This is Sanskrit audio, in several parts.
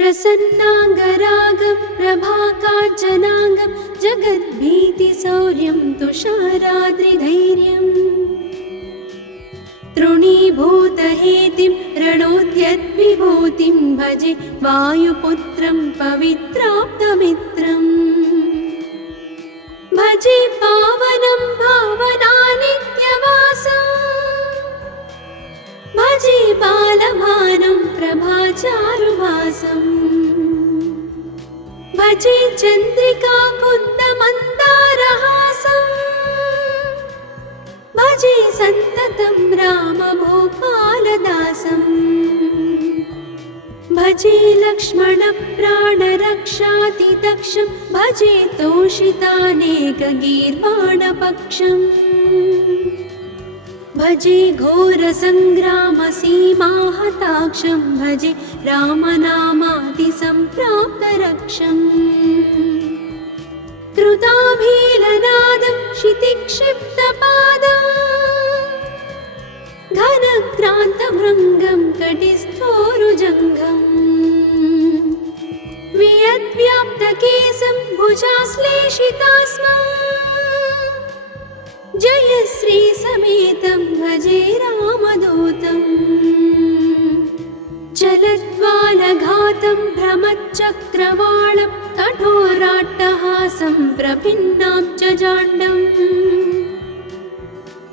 प्रसन्नाङ्गरागं प्रभाकाञ्चनाङ्गं जगद्भीतिशौर्यं तुषाराद्रिधैर्यम् तृणीभूतहेतिं रणोद्यद्विभूतिं भजे वायुपुत्रं पवित्राप्तमित्रम् भजे पावनं भावनानित्यवासं भजे बालभानं प्रभाचारुभासं भजे चन्द्रिकाकुन्दमन्दारहासं भजे सन्ततं रामभूपालदासं भजे लक्ष्मणप्राणरक्षातिदक्षं भजे तोषितानेकगीर्वाणपक्षम् भजे घोरसङ्ग्रामसीमाहताक्षं भजे रामनामातिसम्प्राप्तरक्षम् कृताभीलनादं क्षितिक्षिप्तपादं घनक्रान्तभृङ्गं कटिस्थोरुजङ्घम् वियद्व्याप्तकेशं भुजाश्लेषितास्मं जयश्रीसमेतं भजे रामदूतं चलद्वालघातं भ्रमच्चक्रवालं कठोराट्टहासं प्रभिन्नां च जाण्डम्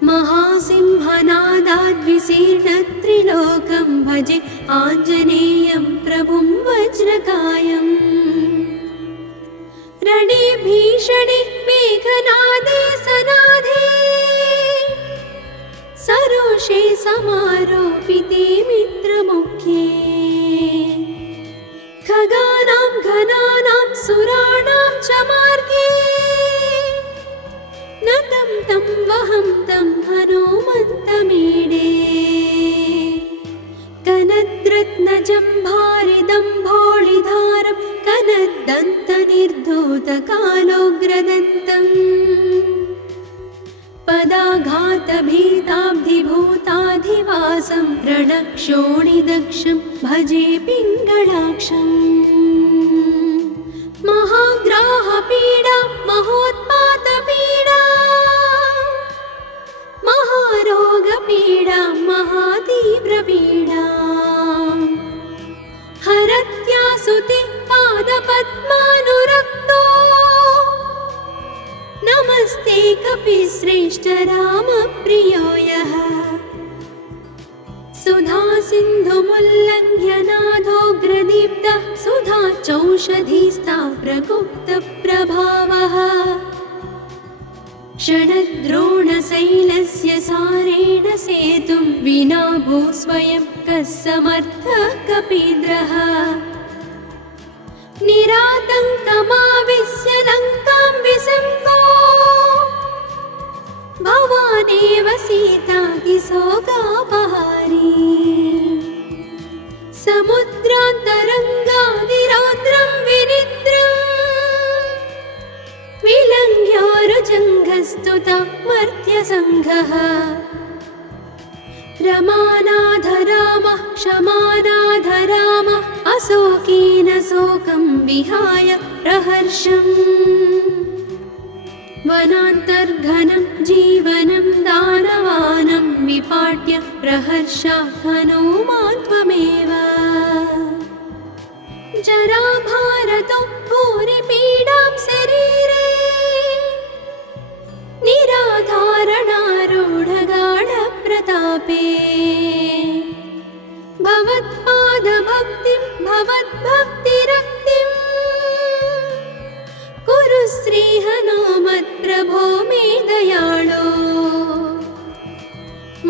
महासिंहनादाद्विशीर्णत्रिलोकं भजे आञ्जनेयं प्रभुं वज्रकायम् रणे भीषणे मेघनादे सनादे सरोषे समारोपिते मित्रमुख्ये खगानां घनानां सुराणां च मार्गे नतं तं वहं तं हनुमन्तमीडे कनद्रत्नजम्भारिदम्भोळिधारं कनद्दन्तनिर्धूतकालोग्रदन्तम् पदाघातभीताब्धिभूताधिवासं रणक्षोणिदक्षं भजे पिङ्गळाक्षम् महाग्राहपीडा महोत्पातपीडा महारोगपीडा महातीव्रपीडा हरत्यासुते पादपद्मानुरक्तो नमस्ते कपिश्रेष्ठ रामप्रियो यः सुधा सिन्धुमुल्लङ्घ्य नाथोग्रदीप्तः सुधा चौषधीस्ता प्रगुप्तप्रभावः षडद्रोणशैलस्य सारेण सेतुं विना भूस्वयं कः समर्थः कपीन्द्रः निरातङ्कमाविश्य लङ्कां विसङ्गो भवानेव सीतातिशोकापहारी समुद्रान्तरङ्गादिरौद्रं विनिद्रम् विलङ्घ्योरुजङ्घस्तुता मर्त्यसङ्घः रमानाधरामः क्षमानाधरामः अशोकेन शोकं विहाय प्रहर्षम् वनान्तर्घनं जीवनं दानवानं विपाट्य प्रहर्षात् हनूमान् त्वमेव जराभारतो भूरिपीडां शरीरे निराधारणारूढगाढप्रतापे भवत्पादभक्तिं भवद्भक्तिरक्तिं कुरु श्रीहनुमत्प्रभो मे दयाळो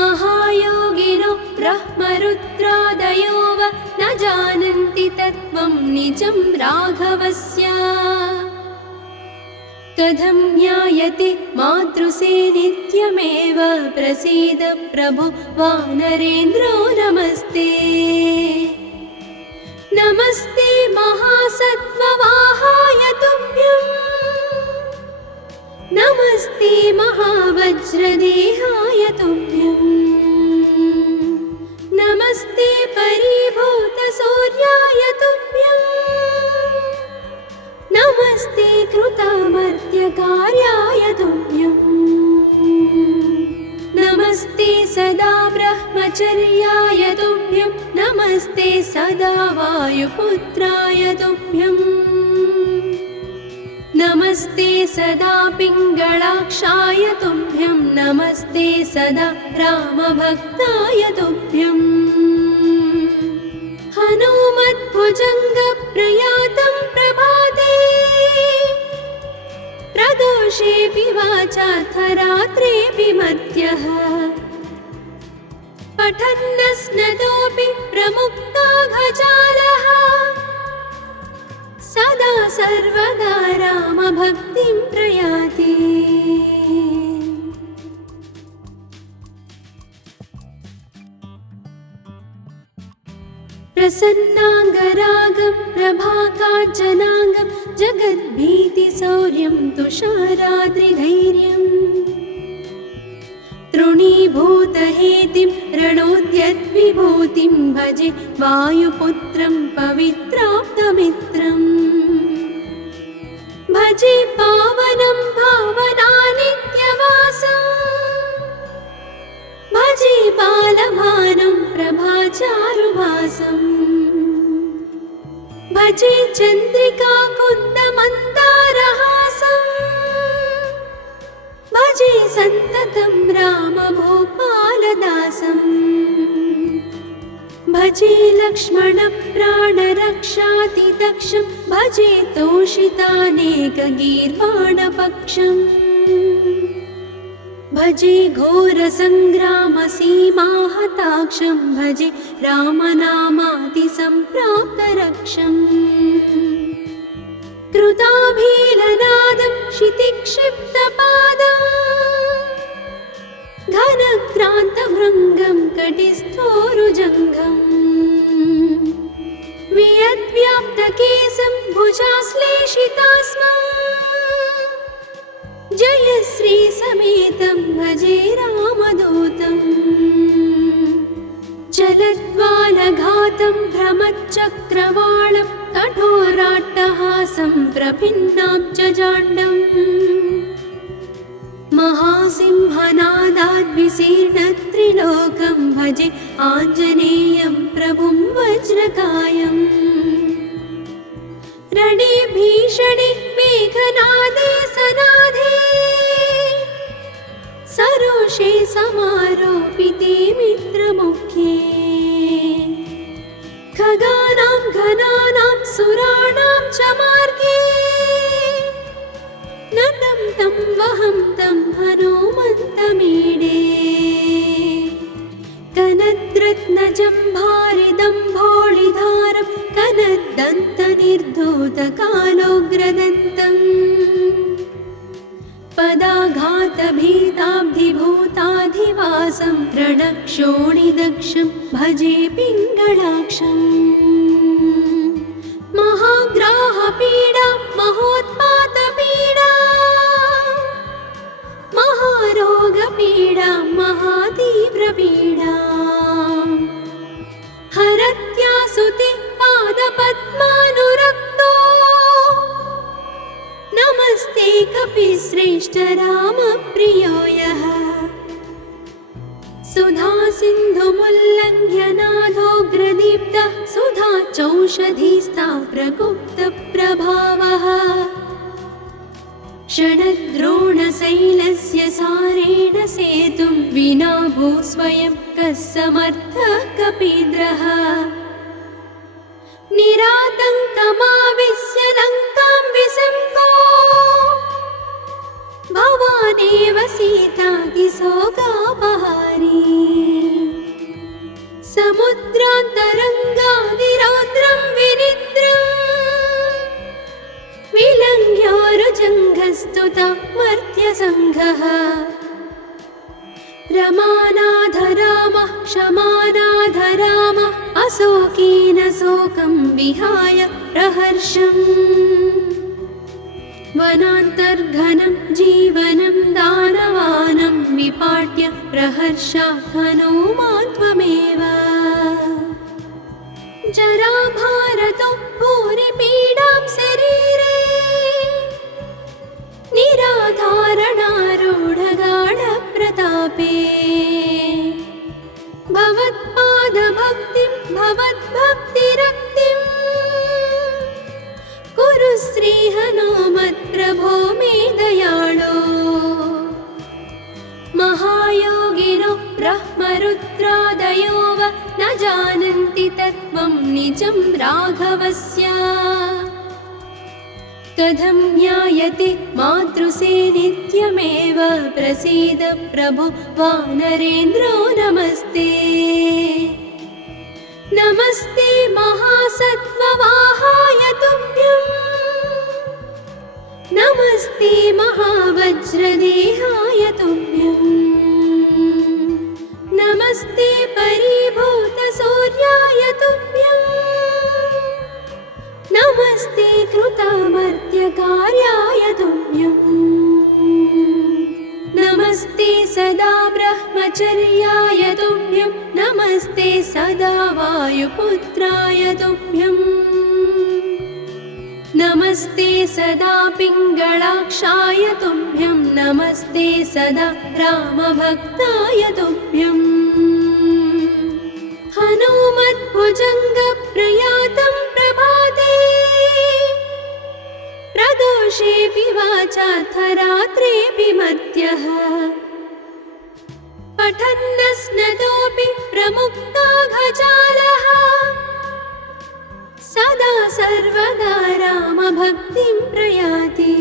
महायोगिनो ब्रह्मरुद्रादयो वा न जानन्ति तत्त्वं निजं राघवस्य कथं ज्ञायते मातृसे नित्यमेव प्रसीद प्रभो वानरेन्द्रो नमस्ते नमस्ते महासत्त्ववाहाय तुभ्यं नमस्ते महावज्रदेहाय तुभ्यं नमस्ते परिभूतसूर्याय तुभ्यम् नित्यकार्याय तुभ्यम् नमस्ते सदा ब्रह्मचर्याय तुभ्यं नमस्ते सदा वायुपुत्राय तुभ्यम् नमस्ते सदा पिङ्गळाक्षाय तुभ्यं नमस्ते सदा रामभक्ताय तुभ्यम् हनुमद्भुजङ्गप्रयातं प्रभाते प्रदोषेऽपि वाचाथ रात्रेऽपि मध्यः पठन्नस्नतोऽपि प्रमुक्ताघजालः सदा सर्वदा रामभक्तिं प्रयाति प्रसन्नाङ्गरागं प्रभाकाञ्चनाङ्गं जगद्भीतिशौर्यं तुषाराद्रिधैर्यम् तृणीभूतहेतिं रणोद्यद्विभूतिं भजे वायुपुत्रं पवित्राप्तमित्रम् भजे पावनं भावनानित्यवासम् भजे बालभानं प्रभाचारुभासम् भजे चन्द्रिकाकुन्दमन्दारहासम् भजे सन्ततं रामभूपालदासम् भजे लक्ष्मणप्राणरक्षातिदक्षं भजे तोषितानेकगीर्वाणपक्षम् भजे घोरसङ्ग्रामसीमाहताक्षं भजे रामनामातिसम्प्राप्तरक्षम् कृताभीलनादं क्षितिक्षिप्तपादम् घनक्रान्तभृङ्गं कटिस्थोरुजङ्घम् वियद्व्याप्तकेशं भुजाश्लेषितास्मम् जयश्रीसमेतं भजे रामदूतम् चलद्वालघातं भ्रमच्चक्रवालं कठोराट्टहासं प्रभिन्नाब्जजाण्डम् महासिंहनादाद्विशीर्णत्रिलोकं भजे आञ्जनेयं प्रभुं वज्रकायम् रणे भीषणे मेघनादे सनाधे सरोषे समारोपिते मित्रमुख्ये खगानां घनानां सुराणां च मार्गे नतं तं वहं तं हनुमन्तमीडे कनद्रत्नजम्भारिदम्भोळिधारं कनद्दन्तनिर्धूतकालोग्रदन्तम् पदाघातभीताब्धिभूताधिवासं रणक्षोणिदक्षं भजे पिङ्गळाक्षम् महाग्राहपीडा महोत्पातपीडा महारोगपीडा महातीव्रपीडा हरत्यासुते पादपद्मानुरक्तो नमस्ते कपिश्रेष्ठ रामप्रियो यः सुधा सिन्धुमुल्लङ्घ्य नाथोग्रदीप्तः सुधा चौषधीस्ता प्रगुप्तप्रभावः षडद्रोणशैलस्य सारेण सेतुं विना भूस्वयं कः समर्थः कपीन्द्रः निरातङ्कमाविश्य लङ्कां विसङ्को भवानेव सीतातिशोकापहारी समुद्रान्तरङ्गादिरौद्रं विनिद्रम् विलङ्घ्योरुजङ्घस्तुता मर्त्यसङ्घः रमानाथ रामः क्षमानाथ रामः अशोकेन शोकं विहाय प्रहर्षम् वनान्तर्घनं जीवनं दानवानं विपाट्य प्रहर्षात् हनुमान् त्वमेव जराभारतो भूरिपीडां शरीरे निजं राघवस्य कथं ज्ञायते मातृसे नित्यमेव प्रसीद प्रभो वानरेन्द्रो नमस्ते नमस्ते महासत्त्ववाहाय तुभ्यं नमस्ते महावज्रदेहाय तुभ्यं नमस्ते परिभूतसूर्याय तुभ्यं नमस्ते कृतामर्त्यकार्याय तुभ्यं नमस्ते सदा ब्रह्मचर्याय तुभ्यं नमस्ते सदा वायुपुत्राय तुभ्यं नमस्ते सदा पिङ्गळाक्षाय तुभ्यं नमस्ते सदा रामभक्ताय तुभ्यं हनुमद्भुजङ्गप्रयातं प्रभाते प्रदोषेऽपि वाचार्थरात्रेऽपि मर्त्यः पठन्नस्नतोऽपि प्रमुक्ताघजालः सदा सर्वदा रामभक्तिं प्रयाति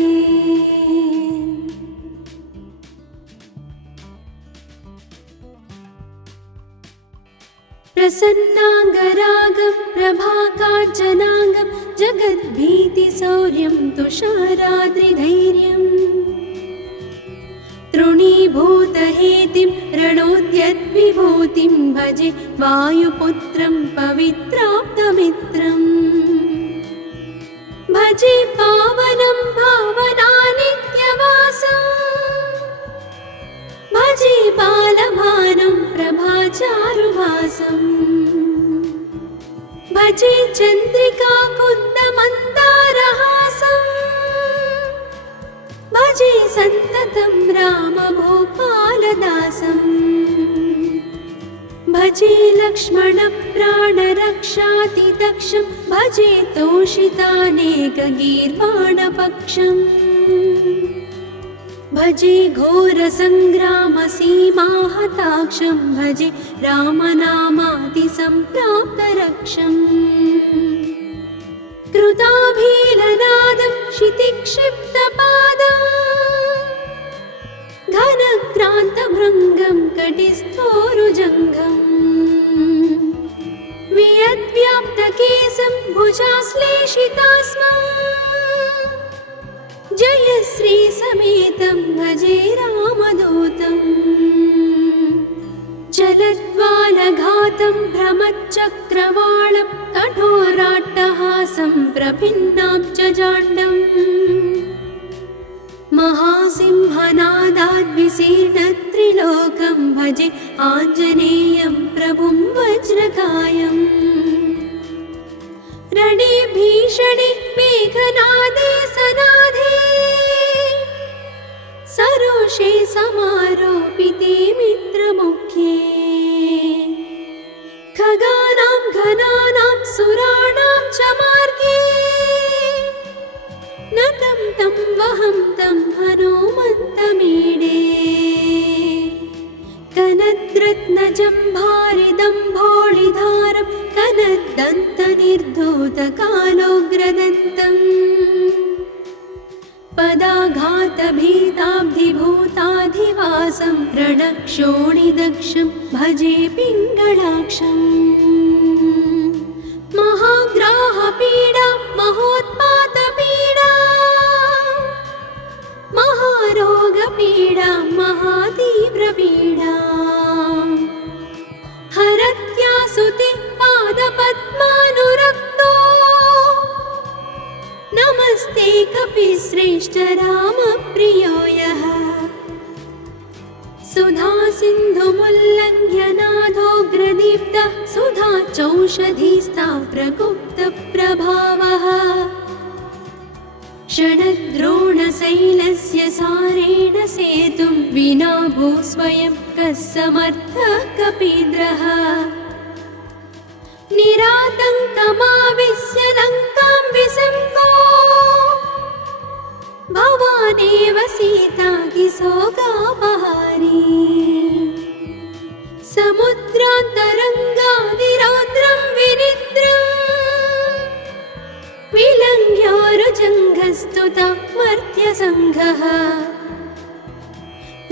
प्रसन्नाङ्गरागं प्रभाकाञ्चनाङ्गं जगद्भीतिशौर्यं तुषाराद्रिधैर्यम् तृणीभूतहेतिं रणोद्यद्विभूतिं भजे वायुपुत्रं पवित्राप्तमित्रम् भजे पावनं भावनानित्यवासं भजे बालभानुं प्रभाचारुभासं भजे चन्द्रिकाकुन्दमन्दारहासं भजे सन्ततं रामभूपालदासं भजे लक्ष्मणप्राणरक्षातिदक्षं भजे तोषितानेकगीर्वाणपक्षम् भजे घोरसङ्ग्रामसीमाहताक्षं भजे रामनामातिसम्प्राप्तरक्षम् कृताभीलनादं क्षितिक्षिप्तपादं घनक्रान्तभृङ्गं कटिस्थोरुजङ्घम् वियद्व्याप्तकेशं भुजाश्लेषितास्मं जयश्रीसमेतं भजे रामदूतं जलज्वालघातं भ्रमच्चक्रवालं कठोराट्टहासं प्रभिन्नाब्जजाण्डम् महासिंहनादाद्विशीर्णत्रिलोकं भजे आञ्जनेयं प्रभुं वज्रकायम् रणे भीषणे मेघनादे सनादे सरोषे समारोपिते मित्रमुख्ये खगानां घनानां सुराणां च मार्गे नतं तं वहं तं हनुमन्तमीडे कनद्रत्नजम्भारिदम्भोळिधारं कनद्दन्तनिर्धूतकालोग्रदन्तम् पदाघातभीताब्धिभूताधिवासं रणक्षोणिदक्षं भजे पिङ्गळाक्षम् महाग्राहपीडा महोत्पातपीडा महारोगपीडा महातीव्रपीडा हरत्यासुते पादपद्मानुरक्तो नमस्ते कपिश्रेष्ठ रामप्रियो यः सुधा सिन्धुमुल्लङ्घ्य नाथोग्रदीप्तः सुधा चौषधीस्ता प्रगुप्तप्रभावः षडद्रोणशैलस्य सारेण सेतुं विना भूस्वयं कः समर्थः कपीन्द्रः निरातङ्कमाविश्य लङ्कां विसङ्गो भवानेव सीता किशोकापहारी समुद्रान्तरङ्गादिरौद्रं विनिद्रम् श्रीरङ्ग्योरुजङ्घस्तुता मर्त्यसङ्घः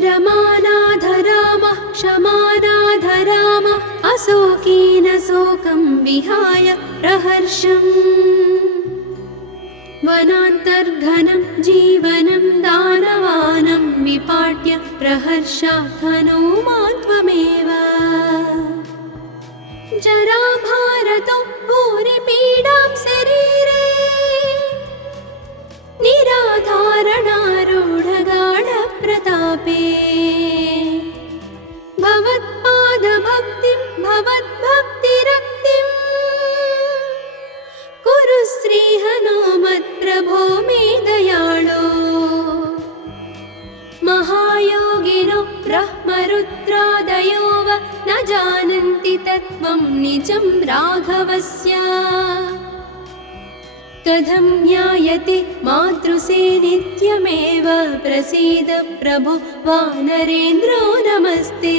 रमानाथ रामः क्षमानाथ रामः अशोकेन शोकं विहाय प्रहर्षम् वनान्तर्घनं जीवनं दानवानं विपाट्य प्रहर्षात् हनूमान् त्वमेव जराभारतो भूरिपीडां शरीरे निराधारणारूढगाढप्रतापे भवत्पादभक्तिं भवद्भक्तिरक्तिं कुरु श्रीहनुमत्प्रभो मे दयाळो महायोगिनो ब्रह्मरुद्रादयो वा न जानन्ति तत्त्वं निजं राघवस्य कथं ज्ञायते मातृसे नित्यमेव प्रसीद प्रभो वानरेन्द्रो नमस्ते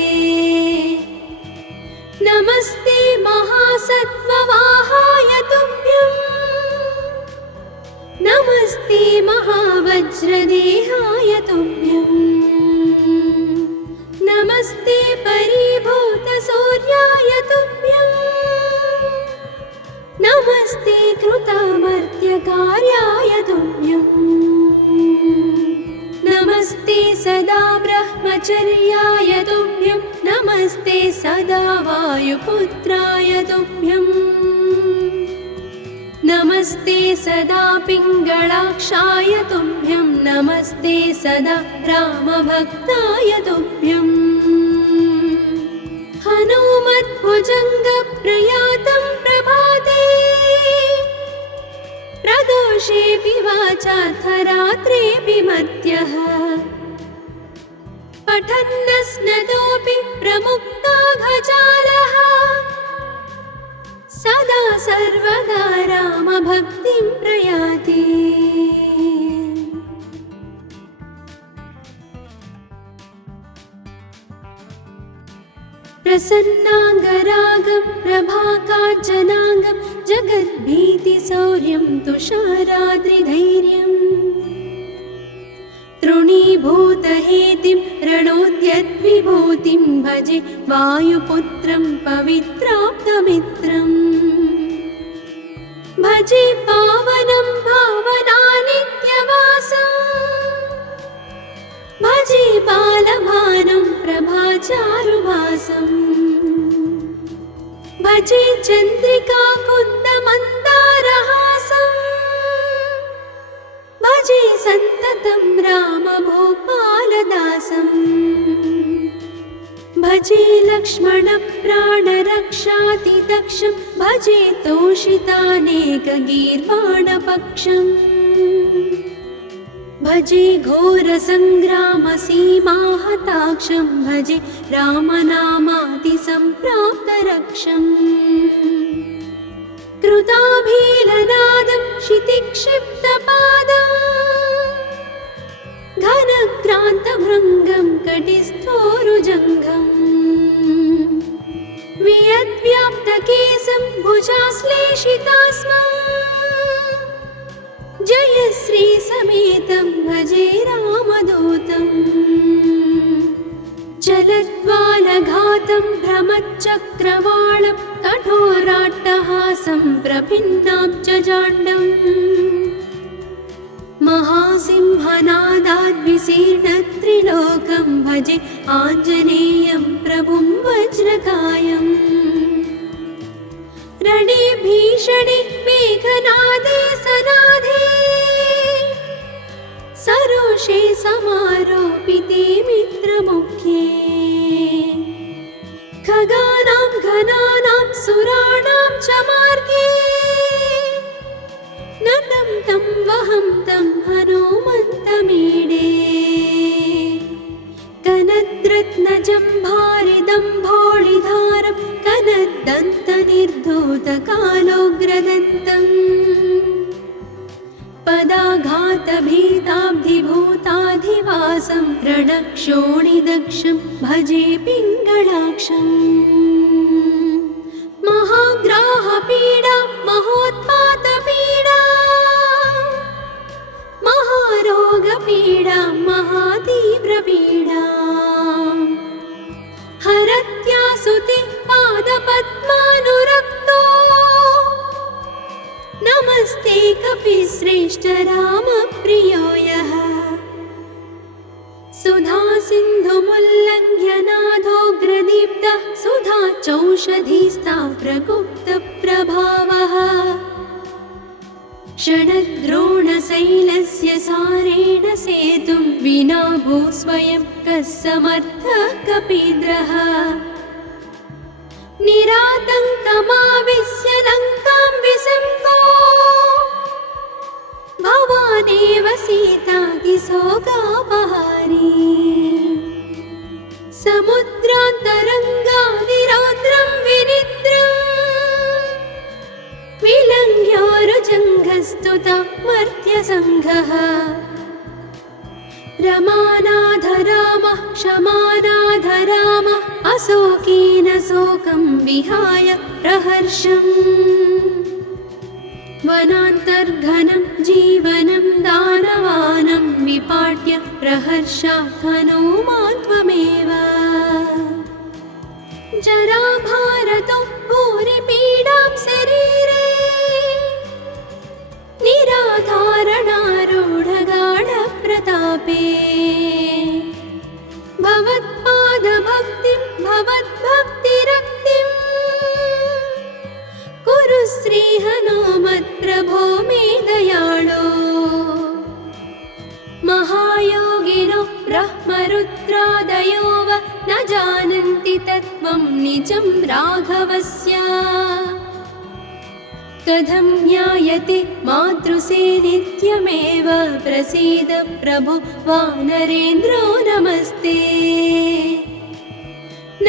नमस्ते महासत्त्ववाहाय तुभ्यं नमस्ते महावज्रदेहाय तुभ्यं नमस्ते परिभूतसूर्याय तुभ्यं नमस्ते कृतामर्त्यकार्याय तुभ्यं नमस्ते सदा ब्रह्मचर्याय तुभ्यं नमस्ते सदा वायुपुत्राय तुभ्यं नमस्ते सदा पिङ्गळाक्षाय तुभ्यं नमस्ते सदा रामभक्ताय तुभ्यं हनुमद्भुजङ्गप्रयातं प्रभाते प्रदोषेऽपि वाचार्थरात्रेऽपि मर्त्यः पठन्नस्नतोऽपि प्रमुक्ताघजालः सदा सर्वदा रामभक्तिं प्रयाति प्रसन्नाङ्गरागं प्रभाकाञ्चनाङ्गं जगद्भीतिशौर्यं तुषाराद्रिधैर्यम् तृणीभूतहेतिं रणोद्यद्विभूतिं भजे वायुपुत्रं पवित्राप्तमित्रम् भजे पावनं भावनानित्यवासम् भजे बालभानं प्रभाचारुभासम् भजे चन्द्रिकाकुन्दमन्दारहासम् भजे सन्ततं रामभूपालदासम् भजे लक्ष्मणप्राणरक्षातिदक्षं भजे तोषितानेकगीर्वाणपक्षम् भजे घोरसङ्ग्रामसीमाहताक्षं भजे रामनामातिसम्प्राप्तरक्षम् कृताभीलनादं क्षितिक्षिप्तपादम् घनक्रान्तभृङ्गं कटिस्थोरुजङ्घम् वियद्व्याप्तकेशं भुजाश्लेषितास्मम् जय श्रीसमेतं भजे रामदूतं चलद्वालघातं भ्रमच्चक्रवालं कठोराट्टहासं प्रभिन्नाब्जजाण्डम् महासिंहनादाद्विशीर्णत्रिलोकं भजे आञ्जनेयं प्रभुं वज्रकायम् रणे भीषणे मेघनादे सनादे सरोषे समारोपिते मित्रमुख्ये खगानां घनानां सुराणां च मार्गे नतं तं वहं तं हनुमन्तमीडे कनद्रत्नजम्भारिदम्भोळिधारं कनद्दन्तनिर्धूतकालोग्रदन्तम् पदाघातभीताब्धिभूताधिवासं रणक्षोणिदक्षं भजे पिङ्गळाक्षम् महाग्राहपीडा महोत्पातपीडा श्रेष्ठ रामप्रियो यः सुधा सिन्धुमुल्लङ्घ्य नादोग्रदीप्तः सुधा चौषधीस्ता प्रगुप्तप्रभावः षडद्रोणशैलस्य सारेण सेतुं विना भू स्वयं कः समर्थः कपीन्द्रः निरातङ्कमाविश्य लङ्कां विसङ्गो भवानेव सीतातिशोकापहारी समुद्रान्तरङ्गादिरौद्रं विनिद्रम् विलङ्घ्योरुजङ्घस्तुता मर्त्यसङ्घः रमानाथ रामः क्षमानाथ रामः अशोकेन शोकं विहाय प्रहर्षम् वनान्तर्घनं जीवनं दानवानं विपाट्य प्रहर्षात् हनूमान् त्वमेव जराभारतो भूरिपीडां शरीरे निराधारणारूढगाढप्रतापे भवत्पादभक्तिं भवद्भक्तिरक्तिं कुरु श्रीहनुमत्प्रभो मे दयाळो महायोगिनो ब्रह्मरुद्रादयो वा न जानन्ति तत्त्वं निजं राघवस्य कथं ज्ञायते मातृसे नित्यमेव प्रसीद प्रभो वानरेन्द्रो नमस्ते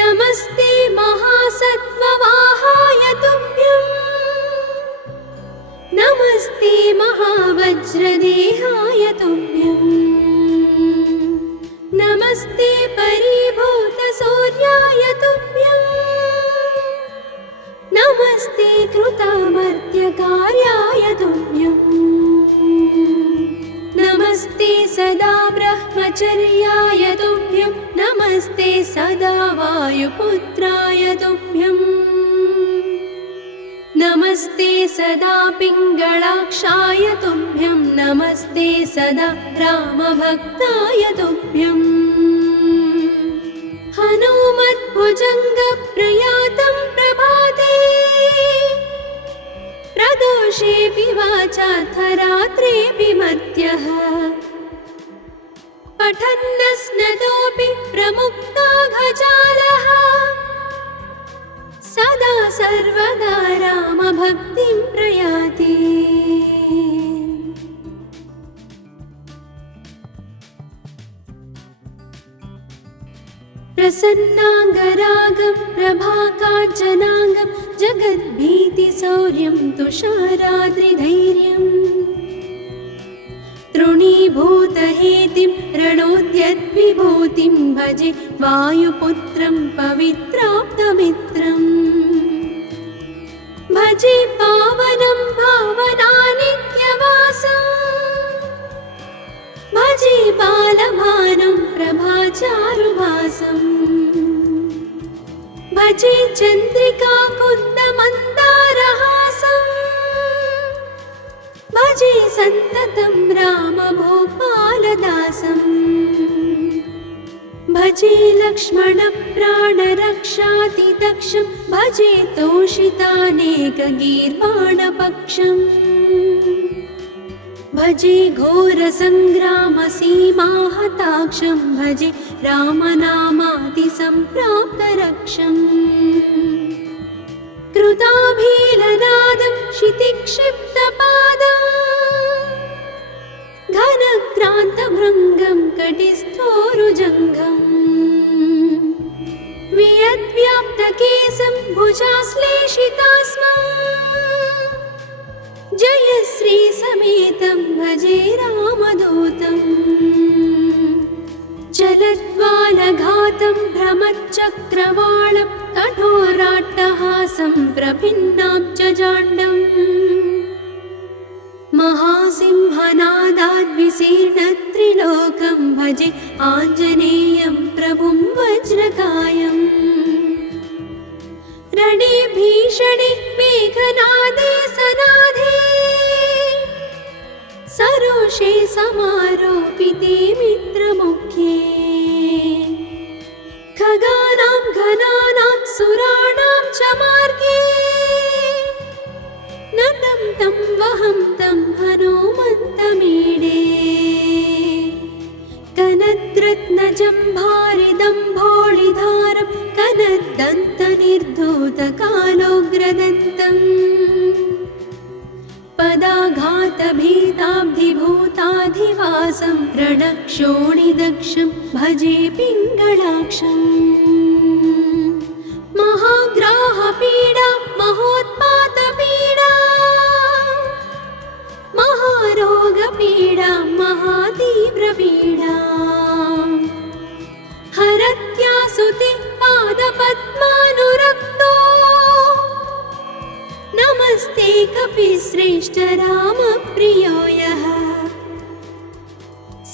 नमस्ते महासत्त्ववाहाय तुभ्यं नमस्ते महावज्रदेहाय तुभ्यं नमस्ते परिभूतसूर्याय तुभ्यं नमस्ते कृतामर्त्यकार्याय तुभ्यं नमस्ते सदा ब्रह्मचर्याय तुभ्यं नमस्ते सदा वायुपुत्राय तुभ्यं नमस्ते सदा पिङ्गळाक्षाय तुभ्यं नमस्ते सदा रामभक्ताय तुभ्यं हनुमद्भुजङ्गप्रयातं प्रभाते प्रदोषेऽपि वाचार्थरात्रेऽपि मर्त्यः पठन्नस्नतोऽपि प्रमुक्ताघजालः सदा सर्वदा रामभक्तिं प्रयाति प्रसन्नाङ्गरागं प्रभाकाञ्चनाङ्गं जगद्भीतिशौर्यं तुषाराद्रिधैर्यम् तृणीभूतहेतिं रणोद्यद्विभूतिं भजे वायुपुत्रं पवित्राप्तमित्रम् भजे पावनं भावनानित्यवासम् भजे बालभानुं प्रभाचारुभासम् भजे चन्द्रिकाकुन्दमन्दारहासम् भजे सन्ततं रामभूपालदासम् भजे लक्ष्मणप्राणरक्षातिदक्षं भजे तोषितानेकगीर्वाणपक्षम् भजे घोरसङ्ग्रामसीमाहताक्षं भजे रामनामादिसम्प्राप्तरक्षम् कृताभीलनादं क्षितिक्षिप्तपादम् घनक्रान्तभृङ्गं कटिस्थोरुजङ्घम् वियद्व्याप्तकेशं भुजाश्लेषितास्मम् जय श्री समेतं भजे रामदूतं जलद्वालघातं भ्रमच्चक्रवालं कठोराट्टहासं प्रभिन्नाब्जजाण्डम् महासिंहनादाद्विशीर्णत्रिलोकं भजे आञ्जनेयं प्रभुं वज्रकायम् रणे भीषणे मेघनादे सनाधे प्रदोषे समारोपिते मित्रमुख्ये खगानां घनानां सुराणां च मार्गे नतं तं वहं तं हनुमन्तमीडे कनद्रत्नजम्भारिदम्भोळिधारं कनद्दन्तनिर्धूतकालोग्रदन्तम् पदाघातभीताब्धिभूताधिवासं रणक्षोणिदक्षं भजे पिङ्गळाक्षम् महाग्राहपीडा महोत्पातपीडा महारोगपीडा महातीव्रपीडा हरत्यासुते पादपद्मानुरक्तो नमस्ते कपिश्रेष्ठ रामप्रियो यः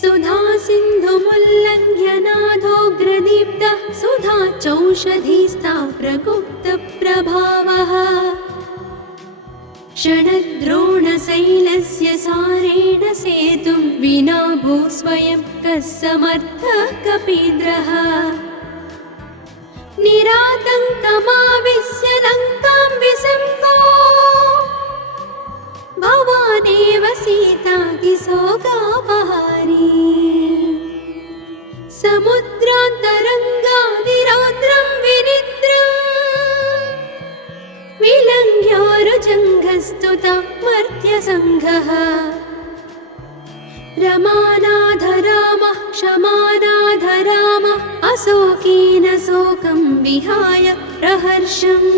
सुधा सिन्धुमुल्लङ्घ्य नाथोग्रदीप्तः सुधा चौषधीस्ता प्रगुप्तप्रभावः षडद्रोणशैलस्य सारेण सेतुं विना भूस्वयं कः समर्थः कपीन्द्रः निरातङ्कमाविश्य लङ्कां विसङ्गो भवानेव सीतातिशोकापहारी समुद्रान्तरङ्गादिरौद्रं विनिद्रम् विलङ्घ्योरुजङ्घस्तुता मर्त्यसङ्घः रमानाथ रामः क्षमानाथ रामः अशोकेन शोकं विहाय प्रहर्षम्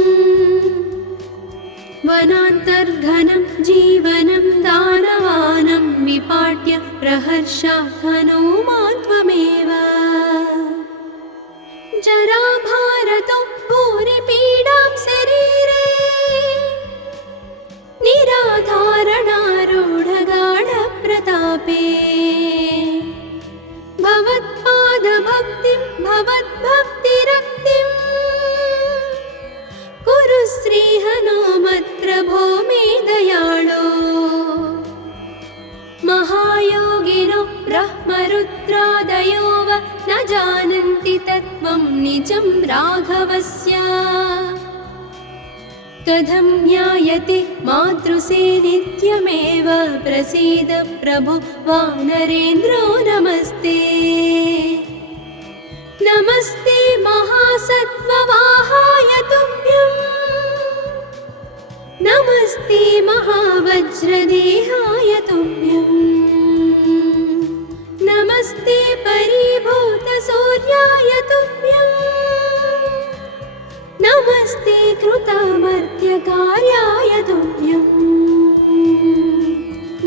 वनान्तर्घनं जीवनं दानवानं विपाट्य प्रहर्षात् हनुमान् त्वमेव जराभारतो भूरिपीडां शरीरे निराधारणारूढगाढप्रतापे भवत्पादभक्तिं भवद्भक्तिरक्तिं कुरु श्रीहनुमत्प्रभो मे दयाळो महायोगिनो ब्रह्मरुद्रादयो वा न जानन्ति तत्त्वं निजं राघवस्य कथं ज्ञायते मातृसे नित्यमेव प्रसीद प्रभो वानरेन्द्रो नमस्ते नमस्ते महासत्त्ववाहाय तुभ्यं नमस्ते महावज्रदेहाय तुभ्यं नमस्ते परिभूतसूर्याय तुभ्यं नमस्ते कृतामर्त्यकार्याय तुभ्यं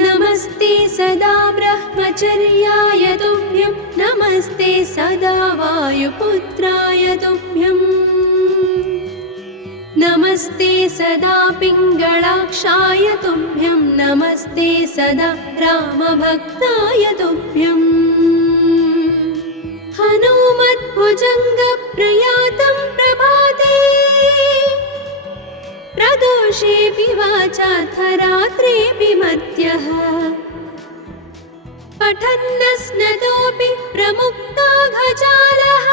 नमस्ते सदा ब्रह्मचर्याय तुभ्यं नमस्ते सदा वायुपुत्राय तुभ्यं नमस्ते सदा पिङ्गळाक्षाय तुभ्यं नमस्ते सदा रामभक्ताय तुभ्यं हनुमद्भुजङ्गप्रयातं प्रभाते प्रदोषेऽपि वाचार्थरात्रेऽपि मर्त्यः पठन्नस्नतोऽपि प्रमुक्ताघजालः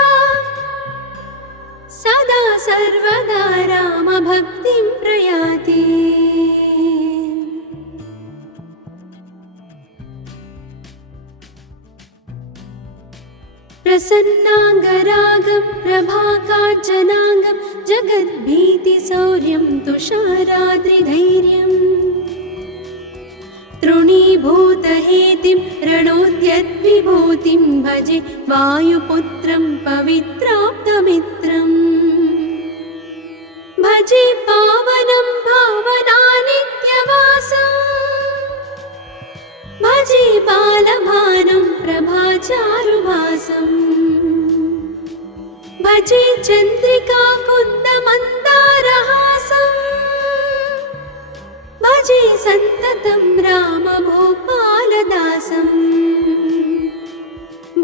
सदा सर्वदा रामभक्तिं प्रयाति प्रसन्नाङ्गरागं प्रभाकाञ्चनाङ्गं जगद्भीतिशौर्यं तुषाराद्रिधैर्यम् तृणीभूतहेतिं रणोद्यद्विभूतिं भजे वायुपुत्रं पवित्राप्तमित्रम् भजे पावनं भावनानित्यवासम् भजे बालभानं प्रभाचारुभासम् भजे चन्द्रिकाकुन्दमन्दारहासम् भजे सन्ततं रामभूपालदासम्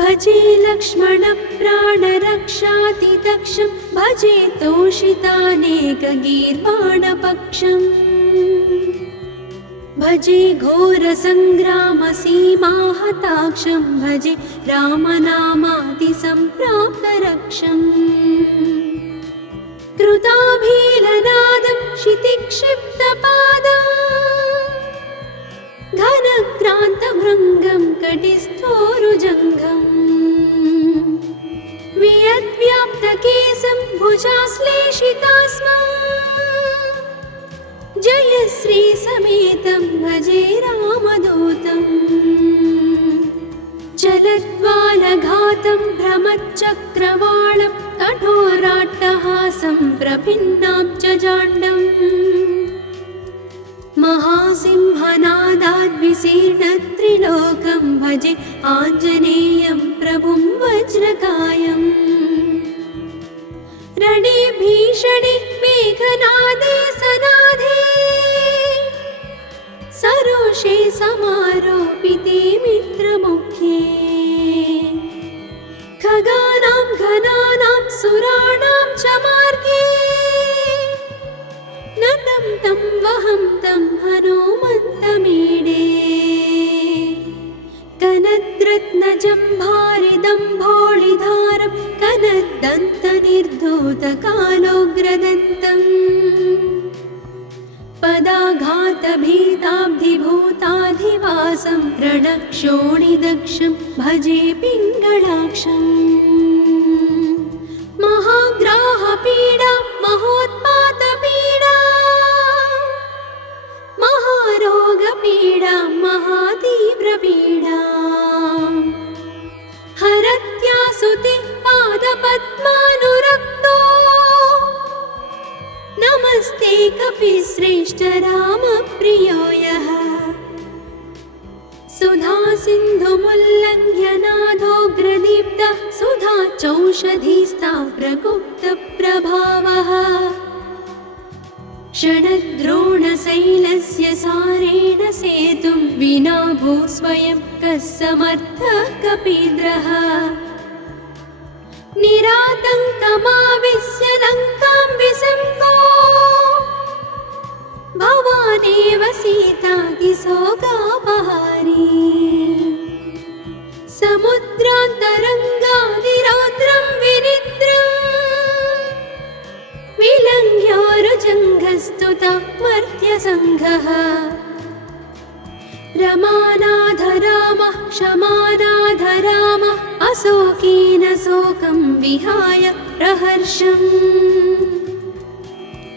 भजे लक्ष्मणप्राणरक्षातिदक्षं भजे तोषितानेकगीर्वाणपक्षम् भजे घोरसङ्ग्रामसीमाहताक्षं भजे रामनामादिसम्प्राप्तरक्षम् कृताभीलनादं क्षितिक्षिप्तपादम् घनक्रान्तभृङ्गं कटिस्थोरुजङ्घम् वियद्व्याप्तकेशं भुजाश्लेषितास्मम् जयश्रीसमेतं भजे रामदूतम् चलद्वालघातं भ्रमच्चक्रवालं कठोराट्टहासं प्रभिन्नाब्जजाण्डम् महासिंहनादाद्विशीर्णत्रिलोकं भजे आञ्जनेयं प्रभुं वज्रकायम् रणे भीषणे मेघनादे सनादे सरोषे समारोपिते मित्रमुख्ये खगानां घनानां सुराणां च मार्गे नतं तं वहं तं हनुमन्तमीडे कनद्रत्नजम्भारिदम्भोळिधारं कनद्दन्तनिर्धूतकालोग्रदन्तम् पदाघातभीताब्धिभूताधिवासं रणक्षोणिदक्षं भजे पिङ्गळाक्षम् महाग्राहपीडा महोत्पातपीडा महारोगपीडा महातीव्रपीडा हरत्यासुते पादपद्मानुरक्तो नमस्ते कपिश्रेष्ठ रामप्रियो यः सुधा सिन्धुमुल्लङ्घ्य नादोग्रदीप्तः सुधा चौषधीस्ता प्रगुप्तप्रभावः षडद्रोणशैलस्य सारेण सेतुं विना भूस्वयं कः समर्थः कपीन्द्रः निरातङ्कमाविश्य लङ्कां विसङ्गो भवानेव सीतातिशोकापहारी समुद्रान्तरङ्गादिरौद्रं विनिद्रम् विलङ्घ्योरुजङ्घस्तुता मर्त्यसङ्घः रमानाथ रामः क्षमानाथ रामः अशोकेन शोकं विहाय प्रहर्षम्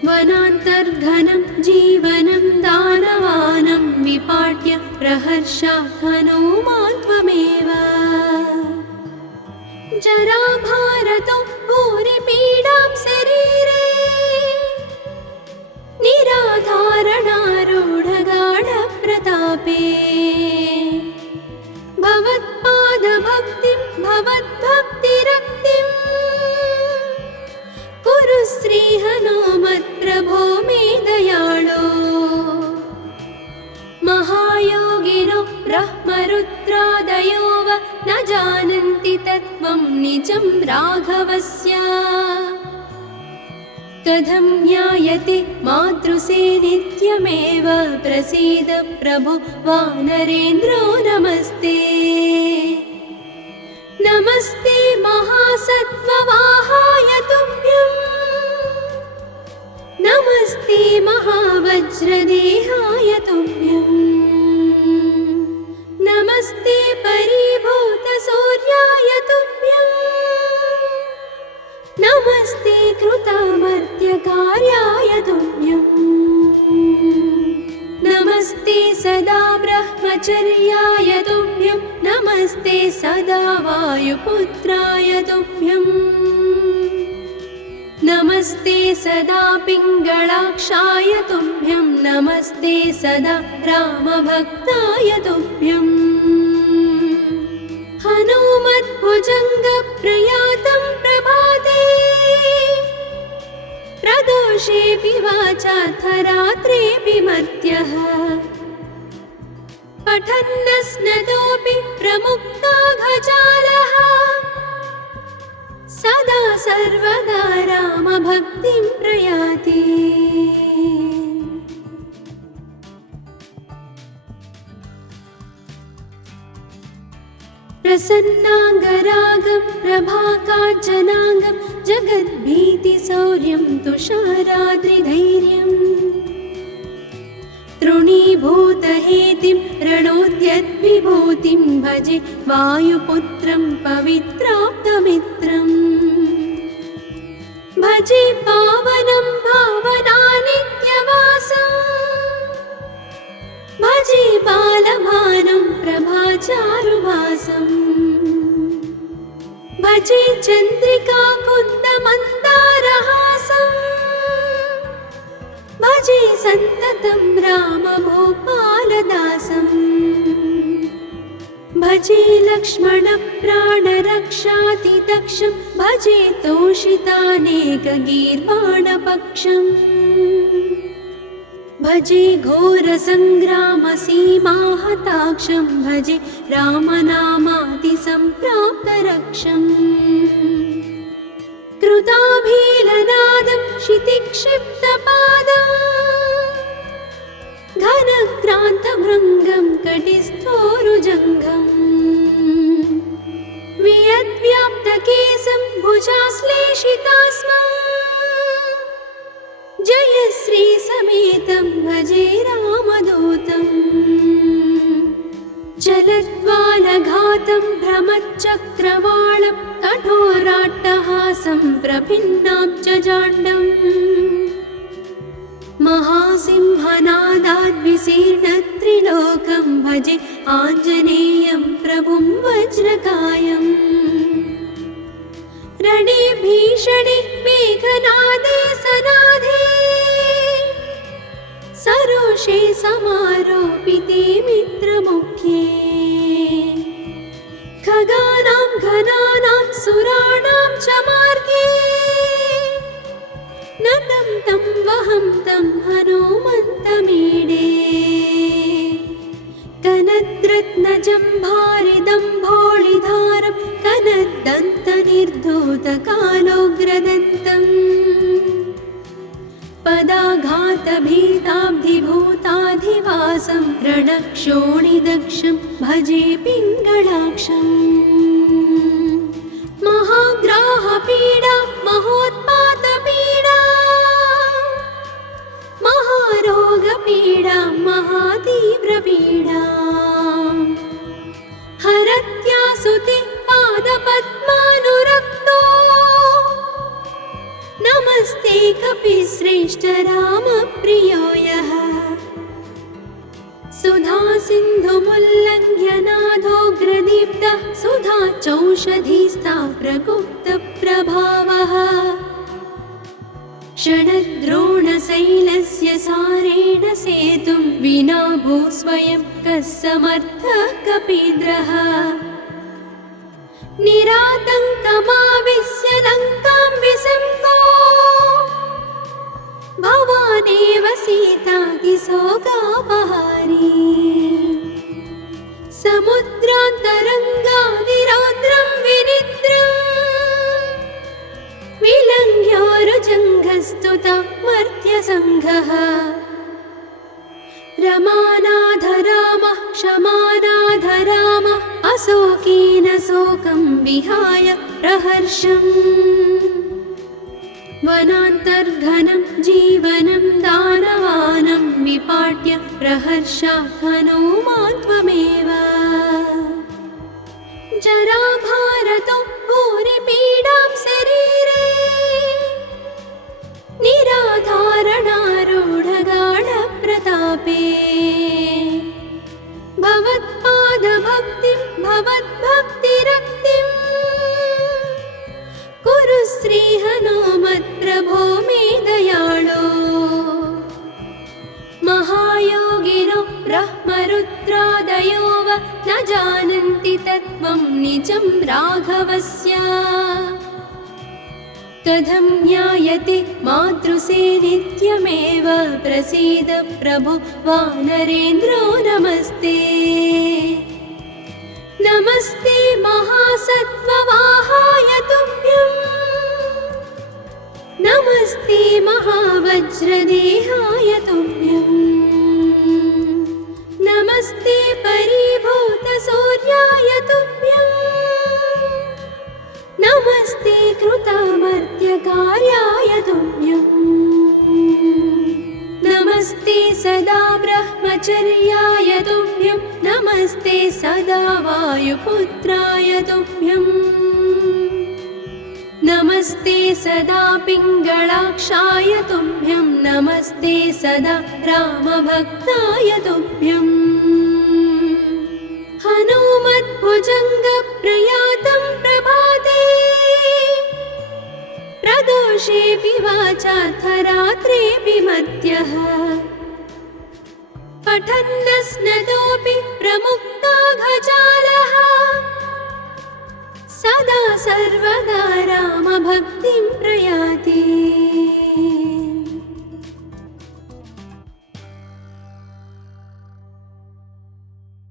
वनान्तर्घनं जीवनं दानवानं विपाट्य प्रहर्षात् हनुमान् त्वमेव जराभारतो भूरिपीडां शरीरे निराधारणारूढगाढप्रतापे भवत्पादभक्तिं भवद्भक्तिरक्तिं कुरु श्रीहनुमत्प्रभो मे दयाळो महायोगिनो ब्रह्मरुद्रादयो वा न जानन्ति तत्त्वं निजं राघवस्य कथं ज्ञायते मातृसे नित्यमेव प्रसीद प्रभो वानरेन्द्रो नमस्ते नमस्ते महासत्त्ववाहाय तुभ्यं नमस्ते महावज्रदेहाय तुभ्यं नमस्ते परिभूतसूर्याय तुभ्यं नमस्ते कृतामर्त्यकार्याय तुभ्यं नमस्ते सदा ब्रह्मचर्याय तुभ्यं नमस्ते सदा वायुपुत्राय तुभ्यं नमस्ते सदा पिङ्गळाक्षाय तुभ्यं नमस्ते सदा रामभक्ताय तुभ्यं हनुमद्भुजङ्गप्रयातं प्रभाते प्रदोषेऽपि वाचार्थरात्रेऽपि मर्त्यः पठन्नस्नतोऽपि प्रमुक्ताघजालः सदा सर्वदा रामभक्तिं प्रयाति प्रसन्नाङ्गरागं प्रभाकाञ्चनाङ्गं जगद्भीतिशौर्यं तुषाराद्रिधैर्यम् तृणीभूतहेतिं रणोद्यद्विभूतिं भजे वायुपुत्रं पवित्राप्तमित्रम् भजे पावनं भावनानित्यवासम् भजे बालभानुं प्रभाचारुभासम् भजे चन्द्रिकाकुन्दमन्दारहासम् भजे सन्ततं रामभूपालदासम् भजे लक्ष्मणप्राणरक्षातिदक्षं भजे तोषितानेकगीर्वाणपक्षम् भजे घोरसङ्ग्रामसीमाहताक्षं भजे रामनामातिसम्प्राप्तरक्षम् कृताभीलनादं क्षितिक्षिप्तपादम् घनक्रान्तभृङ्गं कटिस्थोरुजङ्घम् वियद्व्याप्तकेशं भुजाश्लेषितास्मम् जयश्रीसमेतं भजे रामदूतम् चलद्वालघातं भ्रमच्चक्रवालं कठोराट्टहासं प्रभिन्नाब्जजाण्डम् महासिंहनादाद्विशीर्णत्रिलोकं भजे आञ्जनेयं प्रभुं वज्रकायम् रणे भीषणे मेघनादे सनाधे सरोषे समारोपिते मित्रमुख्ये खगानां घनानां सुराणां च मार्गे नतं तं वहं तं हनुमन्तमीडे कनद्रत्नजम्भारिदम्भोळिधारं कनद्दन्तनिर्धूतकालोग्रदन्तम् पदाघातभीताब्धिभूताधिवासं रणक्षोणिदक्षं भजे पिङ्गळाक्षम् महाग्राहपीडा महोत्पातपीडा महारोगपीडा महातीव्रपीडा हरत्यासुते पादपद्मानुरक्तो नमस्ते कपिश्रेष्ठ रामप्रियो यः सुधा सिन्धुमुल्लङ्घ्य नादोग्रदीप्तः सुधा चौषधीस्ता प्रगुप्तप्रभावः षडद्रोणशैलस्य सारेण सेतुं विना भूस्वयं कः समर्थः कपीन्द्रः निरातङ्कमाविश्य लङ्कां विसङ्गो भवानेव सीतातिशोकापहारी समुद्रान्तरङ्गादिरौद्रं विनिद्रम् विलङ्घ्योरुजङ्घस्तुता मर्त्यसङ्घः रमानाथ रामः क्षमानाथ रामः अशोकेन शोकं विहाय प्रहर्षम् वनान्तर्घनं जीवनं दानवानं विपाट्य प्रहर्षात् हनूमान् त्वमेव जराभारतो भूरिपीडां शरीरे निराधारणारूढगाढप्रतापे भवत्पादभक्तिं भवद्भक्तिरक्तिं कुरु श्रीहनुमत्प्रभो मे दयाळो महायोगिनो ब्रह्मरुद्रादयो वा न जानन्ति तत्त्वं निजं राघवस्य कथं ज्ञायते मातृसे नित्यमेव प्रसीद प्रभो वानरेन्द्रो नमस्ते नमस्ते महासत्त्ववाहाय तुभ्यं नमस्ते महावज्रदेहाय तुभ्यं नमस्ते परिभूतसूर्याय तुभ्यम् परिचर्याय तुभ्यं नमस्ते सदा वायुपुत्राय तुभ्यं नमस्ते सदा पिङ्गलाक्षाय तुभ्यं नमस्ते सदा रामभक्ताय तुभ्यं हनुमद्भुजङ्गप्रयातं प्रभाते प्रदोषेऽपि वाचार्थरात्रेऽपि मध्यः पठन्नस्नतोऽपि प्रमुक्ताघजालः सदा सर्वदा रामभक्तिं प्रयाति।